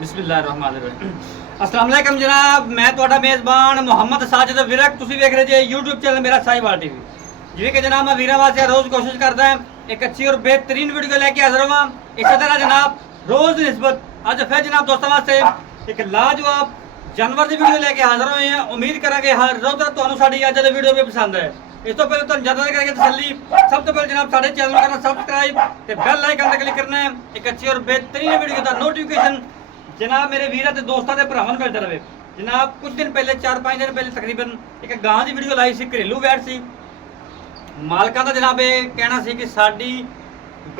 ਬਿਸਮਿਲ੍ਲਾਹਿਰਰਹਿਮਾਨਿਰਰਹੀਮ। अस्सलाम वालेकुम जनाब, मैं ਤੁਹਾਡਾ ਮੇਜ਼ਬਾਨ ਮੁਹੰਮਦ ਸਾਜਿਦ ਵਿਰਕ। ਤੁਸੀਂ ਵੇਖ ਰਹੇ ਜੀ YouTube ਚੈਨਲ ਮੇਰਾ ਸਾਈਵਾਲ ਟੀਵੀ। ਜਿਵੇਂ ਕਿ ਜਨਾਬ ਮੈਂ ਵੀਰਾਂ ਵਾਸਤੇ ਰੋਜ਼ ਕੋਸ਼ਿਸ਼ ਕਰਦਾ ਹਾਂ ਇੱਕ ਅੱਛੀ ਔਰ बेहतरीन ਵੀਡੀਓ ਲੈ ਕੇ ਹਾਜ਼ਰ ਹਾਂ। ਇਸੇ ਤਰ੍ਹਾਂ ਜਨਾਬ ਰੋਜ਼ ਦੀ ਨਿਸਬਤ ਅੱਜ ਫਿਰ ਜਨਾਬ ਦੋਸਤਾਂ ਵਾਸਤੇ ਇੱਕ ਲਾਜਵਾਬ ਜਾਨਵਰ ਦੀ ਵੀਡੀਓ ਲੈ ਕੇ ਹਾਜ਼ਰ ਹੋਏ ਹਾਂ। ਉਮੀਦ ਕਰਾਂਗੇ ਹਰ ਰੋਜ਼ ਤੁਹਾਨੂੰ ਸਾਡੀ ਅੱਜ ਦੀ ਵੀਡੀਓ ਵੀ ਪਸੰਦ ਹੈ। ਇਸ ਤੋਂ ਪਹਿਲਾਂ ਤੁਹਾਨੂੰ ਜ਼ਿਆਦਾ ਕਰਕੇ ਤਸੱਲੀ, ਸਭ ਤੋਂ ਪਹਿਲਾਂ ਜਨਾਬ ਸਾਡੇ ਚੈਨਲ ਨੂੰ ਕਰਨਾ ਸਬਸਕ੍ਰਾइब ਤੇ ਬੈਲ ਆਈਕਨ ਤੇ ਕਲਿੱਕ ਕਰਨਾ ਹੈ। ਇੱਕ ਅੱਛੀ ਔਰ बेहतरीन ਵੀਡੀਓ ਦਾ ਨੋਟੀਫਿਕੇਸ਼ਨ जनाब मेरे वीर ते दोस्तों के भरावां मिलता रहे। जनाब कुछ दिन पहले 4-5 दिन पहले तकरीबन एक गां की वीडियो लाई सी, घरेलू वैट सी। मालकां दा जनाब ये कहना सी कि साडी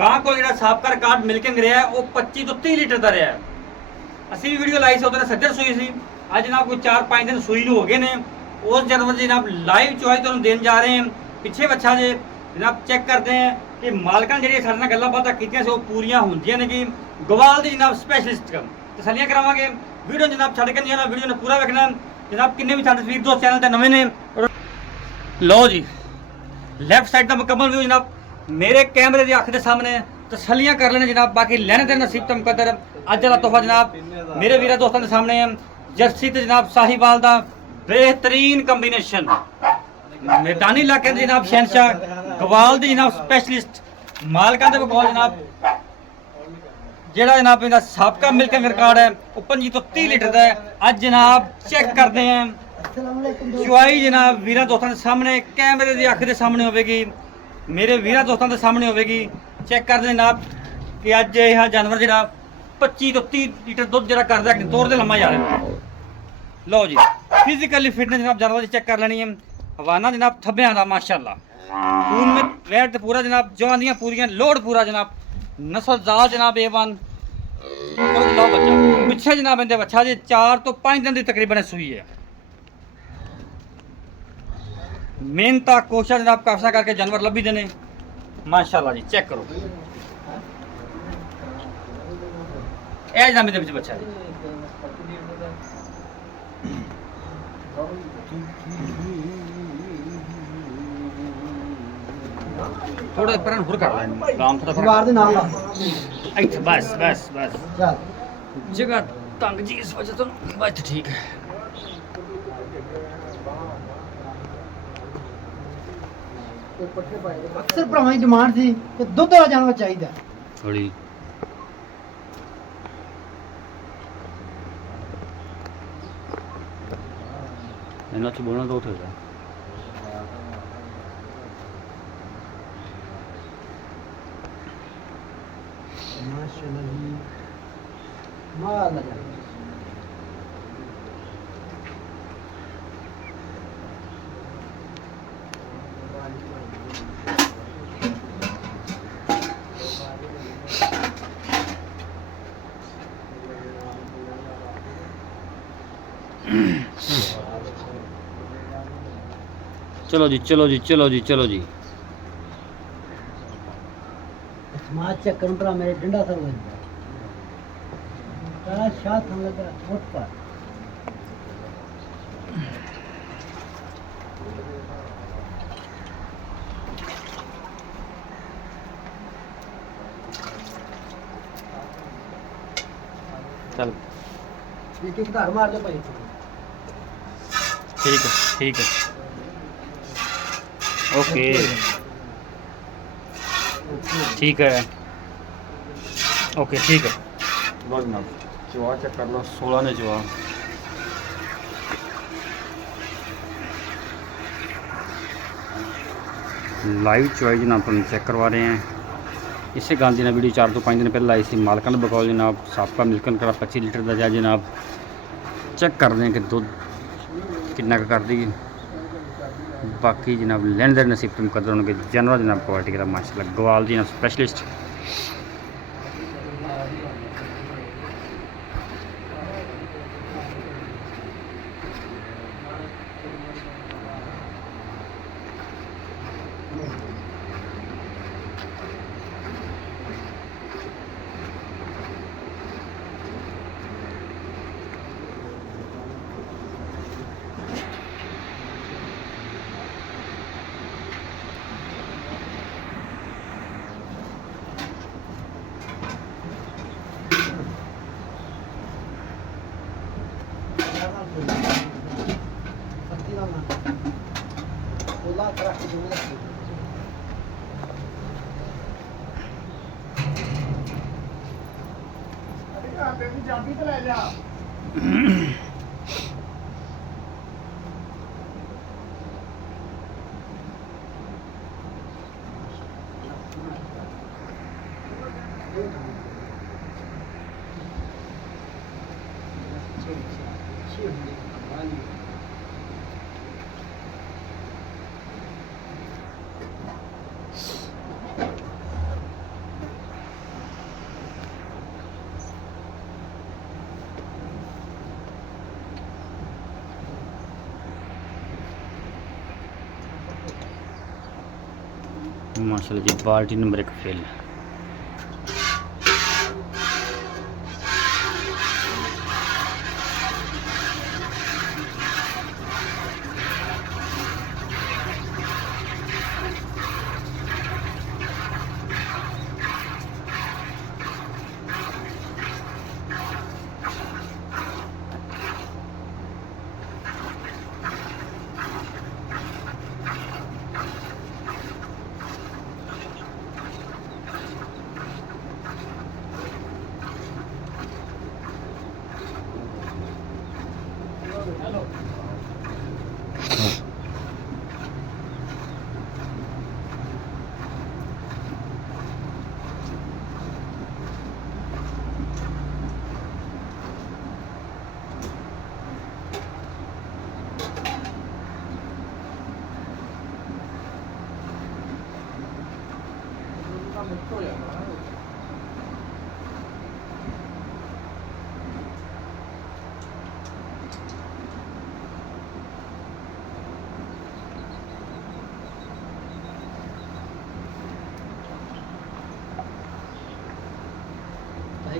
गां को जिहड़ा साबका रिकॉर्ड मिल्किंग रहा है वो 25 तो 30 लीटर का रहा है। असी भी वीडियो लाई सी, उधर सज्जर सूई सी। अज जनाब कोई 4-5 दिन सूई नूं हो गए ने। उस जानवर की जनाब लाइव चॉइस तुहानूं देन जा रहे हैं। पिछे बच्चा जे जनाब चेक करते हैं कि मालकां जिहड़ियां साडे नाल गल्लां बातां कीतियां सी वो पूरियां हुंदियां ने कि गवाल दी जनाब स्पैशलिस्ट कम तसलियां करावांगे। वीडियो जनाब छड़ के नहीं आना, वीडियो ने पूरा वेखना जनाब। किन्ने भी साडे वीर दोस्त चैनल ते नवे ने लो जी लैफ्ट साइड का मुकम्मल व्यू जनाब मेरे कैमरे की अख के सामने तसलियां कर लेने जनाब। बाकी लैने दे नसीब तो मुकद्दर अज वाला तोहफा जनाब मेरे वीर दोस्तों के सामने है। जर्सी ते जनाब साहिवाल का बेहतरीन कंबीनेशन मैदानी इलाके जनाब शहनशाह गवाल दी जनाब स्पैशलिस्ट मालकां दे बकौल जनाब जेड़ा जनाब इनका साबका मिल्किंग रिकॉर्ड है वो 25 तो 30 लीटर का है। आज जनाब चेक करते हैं चुआई जनाब वीर दोस्तों के सामने कैमरे की अख के सामने होगी, मेरे वीर दोस्तों के सामने होगी। चेक करते जनाब कि अज यह जानवर जरा 25 तो 30 लीटर दुध जरा करता है, तौर से लम्मा जा रहा है। लो जी फिजिकली फिटनेस जनाब जानवर की चेक कर लेनी है। हवाना जनाब थब्बियां का माशाअल्लाह खून में वैट पूरा जनाब, जवानियां पूरियां, लोड पूरा जनाब, नस्ल जात जनाब A1। लो बच्चा पिछे जनाब इनके बच्चा जी 4 तो 5 दिन की तकरीबन सूई है। मेहनत कोशिश जनाब काफसा करके जानवर लभी देने माशाअल्लाह जी। चेक करो ए जनाब इहदे विच बच्चा जी थोड़ा पर हुर कर लें काम थोड़ा दीवार दे नाल ला अच्छा बस बस बस चल जगह तंग जी इस वजह तो बस ठीक है। अक्सर भरावां दी डिमांड सी कि दुध वाला जानवर चाहिदा थोड़ी इन्ना च बोलना तो उठ जा माशाअल्लाह जी माशाअल्लाह। चलो जी चलो जी चलो जी चलो जी समाज चेक करन पर मेरे डंडा सर हो जाता शाह थम लगा उठ पर चल एक धार मार ले भाई। ठीक है ओके ठीक है ओके ठीक है। लो जनाब चुआ चेक कर लो 16 ने चुआ लाइव चुआई जनाब तुम चेक करवा रहे हैं। इसे गांधी ने वीडियो 4 तो 5 दिन पहले लाई सी। मालकां ने बकौल जनाब साबका मिल्किंग करा 25 लीटर का जा जनाब। चेक कर दें कि दुध कितना कर दी। बाकी जनाब लेन देन नसीब तुम कदर होंगे जानवर जनाब क्वालिटी का माशाल्लाह गवाल जी स्पेशलिस्ट। पत्ती ना मार बोला करा के दूंगा अरे कहाँ पे भी चाबी तो ले जा माशाल्लाह जी बाल्टी नंबर 1 फेल।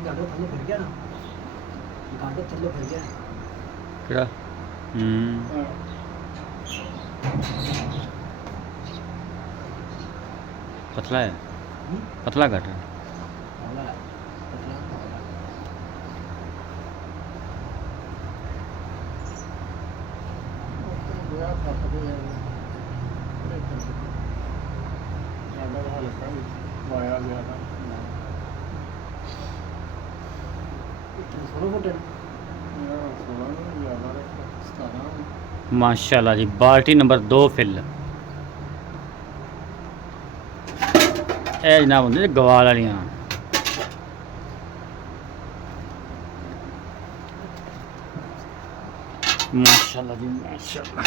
गांडो थल्ले फिर गया ना गांडो थल्ले फिर गया ਕਿਹੜਾ पतला है पतला घट है। होला गोया था तो ज्यादा हल्का ही वाया गया था सोलो फुट मेरा 16 में ज्यादा रखा 17 माशाल्लाह जी बाल्टी नंबर 2 फिल। ਇਹ ਜਨਾਬ ਹੁੰਦੇ ਨੇ ਗਵਾਲ ਵਾਲੀਆਂ। ਮਾਸ਼ਾਅੱਲਾ ਜੀ ਮਾਸ਼ਾਅੱਲਾ।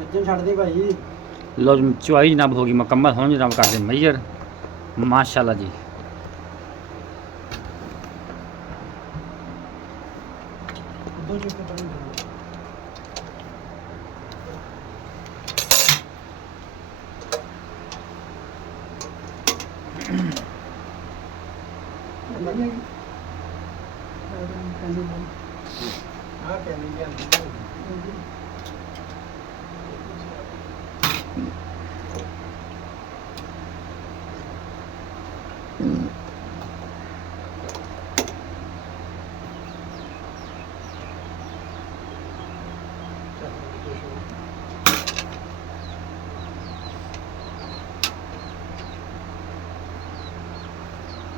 बच्चे छड़ दे भाई लो जी चुआई जनाब होगी मुकम्मल होने जनाब कर दे मैयर माशाल्लाह जी। दो चुके बड़े हाँ कहने की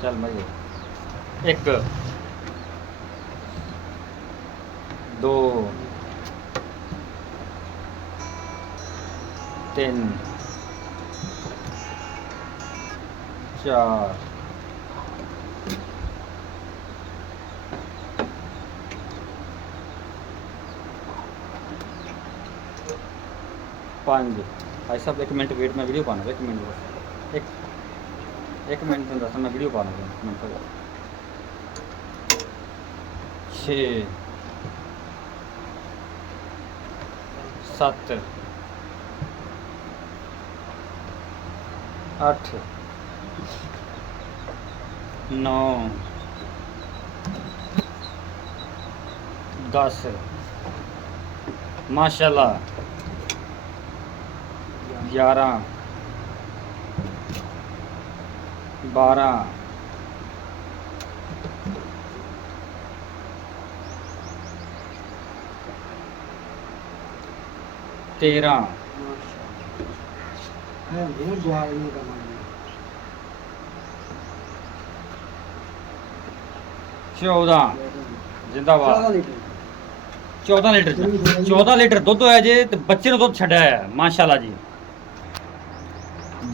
ਚੱਲ ਮੈਂ 1 2 3 4 5 भाई साहब 1 मिनट वेट, मैं वीडियो पाना 1 मिनट बस, एक मिनट में दस मैं वीडियो पाना मिनट 6 7 8 9 10 माशाल्लाह 11 12 13 है वो दुआ नहीं करना 14 जिंदाबाद 14 लीटर 14 लीटर दुੱਧ ਹੋਇਆ ਜੇ ਤੇ ਬੱਚੇ ਨੂੰ ਦੁੱਧ ਛੱਡਿਆ ਹੈ ਮਾਸ਼ਾਅੱਲਾ ਜੀ।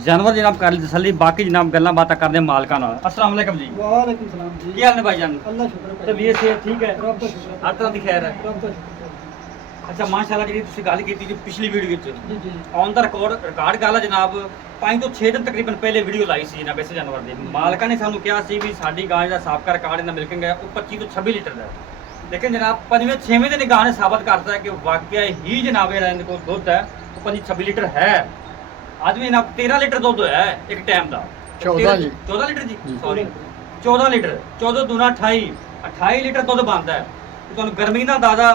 जानवर जनाब कर ली तसल्ली, बाकी जनाब गल्ला बातें करते मालका नाल। अस्सलाम वालेकुम जी, वालेकुम सलाम जी। की हाल ने भाईजान? अल्लाह शुक्र है। तबीयत से ठीक है? रब का शुक्र है। हर तरह की खैर है। रब का शुक्र है। अच्छा माशाअल्लाह जी, तुसी गल कीती जी पिछली वीडियो विच जी जी ऑन द रिकॉर्ड गल है जनाब 5 ਤੋਂ 6 दिन तकरीबन पहले वीडियो लाई सी जनाब इस जानवर ਦੀ। ਮਾਲਕਾਂ ਨੇ ਸਾਨੂੰ ਕਿਹਾ ਸੀ ਵੀ ਸਾਡੀ ਗਾਂ ਦਾ ਸਾਬਕਾ ਰਿਕਾਰਡ ਇਹਨਾਂ ਮਿਲਕਿੰਗ ਹੈ ਉਹ 25 ਤੋਂ 26 ਲੀਟਰ ਦਾ ਹੈ। ਲੇਕਿਨ ਜਨਾਬ 5ਵੇਂ 6ਵੇਂ ਦਿਨ ਗਾਂ ਨੇ ਸਾਬਤ ਕਰਤਾ ਹੈ ਕਿ ਵਾਕਿਆ ਹੀ ਜਨਾਬ ਇਹਦਾ ਇਹਦੇ ਕੋਲ ਦੁੱਧ ਹੈ ਉਹ 25 26 ਲੀਟਰ ਹੈ। ਅੱਜ ਵੀ ਜਨਾਬ 13 ਲੀਟਰ ਦੁੱਧ ਹੋਇਆ ਹੈ ਇੱਕ ਟਾਈਮ ਦਾ। 14 ਜੀ। 14 ਲੀਟਰ ਜੀ, ਸੌਰੀ 14 ਲੀਟਰ, 14 ਦੂਣਾ 28 ਲੀਟਰ ਦੁੱਧ ਬਣਦਾ ਹੈ। ਤੇ ਤੁਹਾਨੂੰ ਗਰਮੀ ਦਾ ਅੰਦਾਜ਼ਾ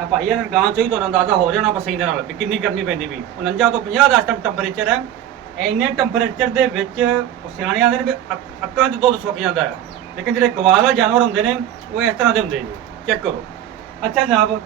ਆ ਭਾਈ ਇਹਨਾਂ ਗਾਂ ਚੋਂ ਹੀ ਤੁਹਾਨੂੰ ਅੰਦਾਜ਼ਾ ਹੋ ਜਾਣਾ ਪਸੀਨੇ ਨਾਲ ਵੀ ਕਿੰਨੀ ਗਰਮੀ ਪੈਂਦੀ ਵੀ। 49 ਤੋਂ 50 ਦਾ ਇਸ ਟਾਈਮ ਟੈਂਪਰੇਚਰ ਹੈ। ਇੰਨੇ ਟੈਂਪਰੇਚਰ ਦੇ ਵਿੱਚ ਉਹ ਸਿਆਣੇ ਆਂਦੇ ਨੇ ਵੀ ਅੱਕਾਂ 'ਚ ਦੁੱਧ ਸੁੱਕ ਜਾਂਦਾ ਹੈ। ਲੇਕਿਨ ਜਿਹੜੇ ਗਵਾਲ ਵਾਲੇ ਜਾਨਵਰ ਹੁੰਦੇ ਨੇ ਉਹ ਇਸ ਤਰ੍ਹਾਂ ਦੇ ਹੁੰਦੇ ਜੀ। ਚੈੱਕ ਕਰੋ। ਅੱਛਾ ਜਨਾਬ,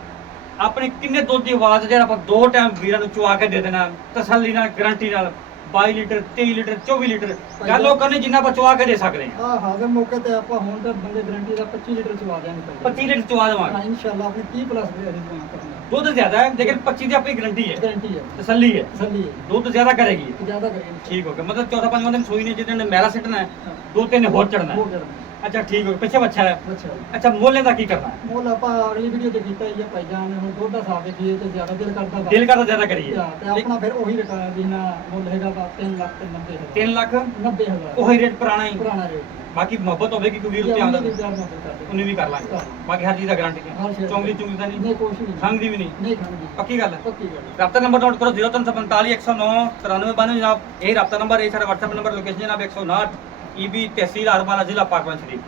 ਆਪਣੀ ਕਿੰਨੇ ਦੁੱਧ ਦੀ ਆਵਾਜ਼ ਜਿਹੜਾ ਆਪਾਂ 2 ਟਾਈਮ ਵੀਰਾਂ ਨੂੰ ਚੁਆ ਕੇ ਦੇ ਦੇਣਾ ਤਸੱਲੀ ਨਾਲ, ਗਰੰਟੀ ਨਾਲ 22 ਲੀਟਰ 23 ਲੀਟਰ 24 ਲੀਟਰ ਗੱਲ ਉਹ ਕਰਨੀ ਜਿੰਨਾ ਆਪਾਂ ਚੁਆ ਕੇ ਦੇ ਸਕਦੇ ਹਾਂ। ਹਾਂ ਹਾਜ਼ਰ ਮੌਕੇ ਤੇ ਆਪਾਂ ਹੁਣ ਤਾਂ ਬੰਦੇ ਗਰੰਟੀ ਦਾ 25 ਲੀਟਰ ਚਵਾ ਦਿਆਂਗੇ 25 ਲੀਟਰ ਚੁਆ ਦੇਵਾਂਗੇ। ਹਾਂ ਇਨਸ਼ਾਅੱਲਾ ਆਪਣੀ 30 ਪਲੱਸ ਦੇ ਅਸੀਂ ਦੁਆ ਕਰਨਾ ਦੁੱਧ ਜ਼ਿਆਦਾ ਹੈ ਲੇਕਿਨ 25 ਦੀ ਆਪਣੀ ਗਰੰਟੀ ਹੈ, ਗਰੰਟੀ ਹੈ ਤਸੱਲੀ ਹੈ, ਤਸੱਲੀ ਹੈ ਦੁੱਧ ਜ਼ਿਆਦਾ ਕਰੇਗੀ। ਜ਼ਿਆਦਾ ਕਰੀਏ ਠੀਕ ਹੋ ਗਿਆ, ਮਤਲਬ 14-15 ਦਿਨ ਸੂਈ ਨੇ ਜਿਹਨਾਂ ਨੇ ਮੈਲਾ ਸਿੱਟਣਾ ਹੈ 2-3 ਹੋਰ ਚੜਨਾ ਹੋ ਹੈ। ਗਿਆ ਅੱਛਾ ਠੀਕ ਹੋ ਗਿਆ, ਪਿੱਛੇ ਬੱਚਾ ਹੈ। ਅੱਛਾ ਅੱਛਾ ਮੁੱਲ ਦਾ ਕੀ ਕਰਨਾ ਹੈ? ਮੋਲ ਆਪਾਂ ਅਗਲੀ ਵੀਡੀਓ ਤੇ ਕੀਤਾ ਹੀ ਆ ਭਾਈ ਜਾਨ ਨੇ ਹੁਣ ਦੁੱਧ ਦਾ ਹਿਸਾਬ ਦੇਖੀਏ ਤੇ ਜ਼ਿਆਦਾ ਦਿਲ ਕਰਦਾ ਵਾ। ਦਿਲ ਕਰਦਾ ਜ਼ਿਆਦਾ ਕਰੀਏ ਤੇ ਆਪਣਾ ਫਿਰ ਉਹੀ ਰਟਾ ਜਿੰਨਾ ਮੁੱਲ ਹੈਗਾ ਵਾ 3 ਲੱਖ ਤੇ 90 ਹਜ਼ਾਰ 3 ਲੱਖ 90 ਹਜ਼ਾਰ ਉਹੀ ਰੇਟ ਪੁਰਾਣਾ ਹੀ। ਪੁਰਾਣਾ ਰੇਟ ਬਾਕੀ ਮੁਹੱਬਤ ਹੋਵੇਗੀ ਕੋਈ ਵੀਰ ਉੱਤੇ ਆਉਂਦਾ ਉਹਨੂੰ ਵੀ ਕਰ ਲਾਂਗੇ। ਬਾਕੀ ਹਰ ਚੀਜ਼ ਦਾ ਗਾਰੰਟੀ ਹਰ ਹੈ, ਚੀਜ਼ ਚੌਂਗਲੀ ਚੁੰਗਲੀ ਦਾ ਨਹੀਂ, ਨਹੀਂ ਕੁਛ ਨਹੀਂ ਖੰਗ ਦੀ ਵੀ ਨਹੀਂ, ਨਹੀਂ ਖਾਂਦੀ ਪੱਕੀ ਗੱਲ ਹੈ। ਪੱਕੀ ਗੱਲ ਰਾਬਤਾ ਨੰਬਰ ਨੋਟ ਕਰੋ 0345 109 9392 ਜਨਾਬ। ਇਹ ਰਾਬਤਾ ਨੰਬਰ, ਇਹ ਸਾਡਾ WhatsApp ਨੰਬਰ, ਲੋਕੇਸ਼ਨ ਜਨਾਬ 159 EB ਤਹਿਸੀਲ ਹਰਬਾਲਾ ਜ਼ਿਲ੍ਹਾ ਪਾਕਵੰਦ ਸ਼ਰੀਫ।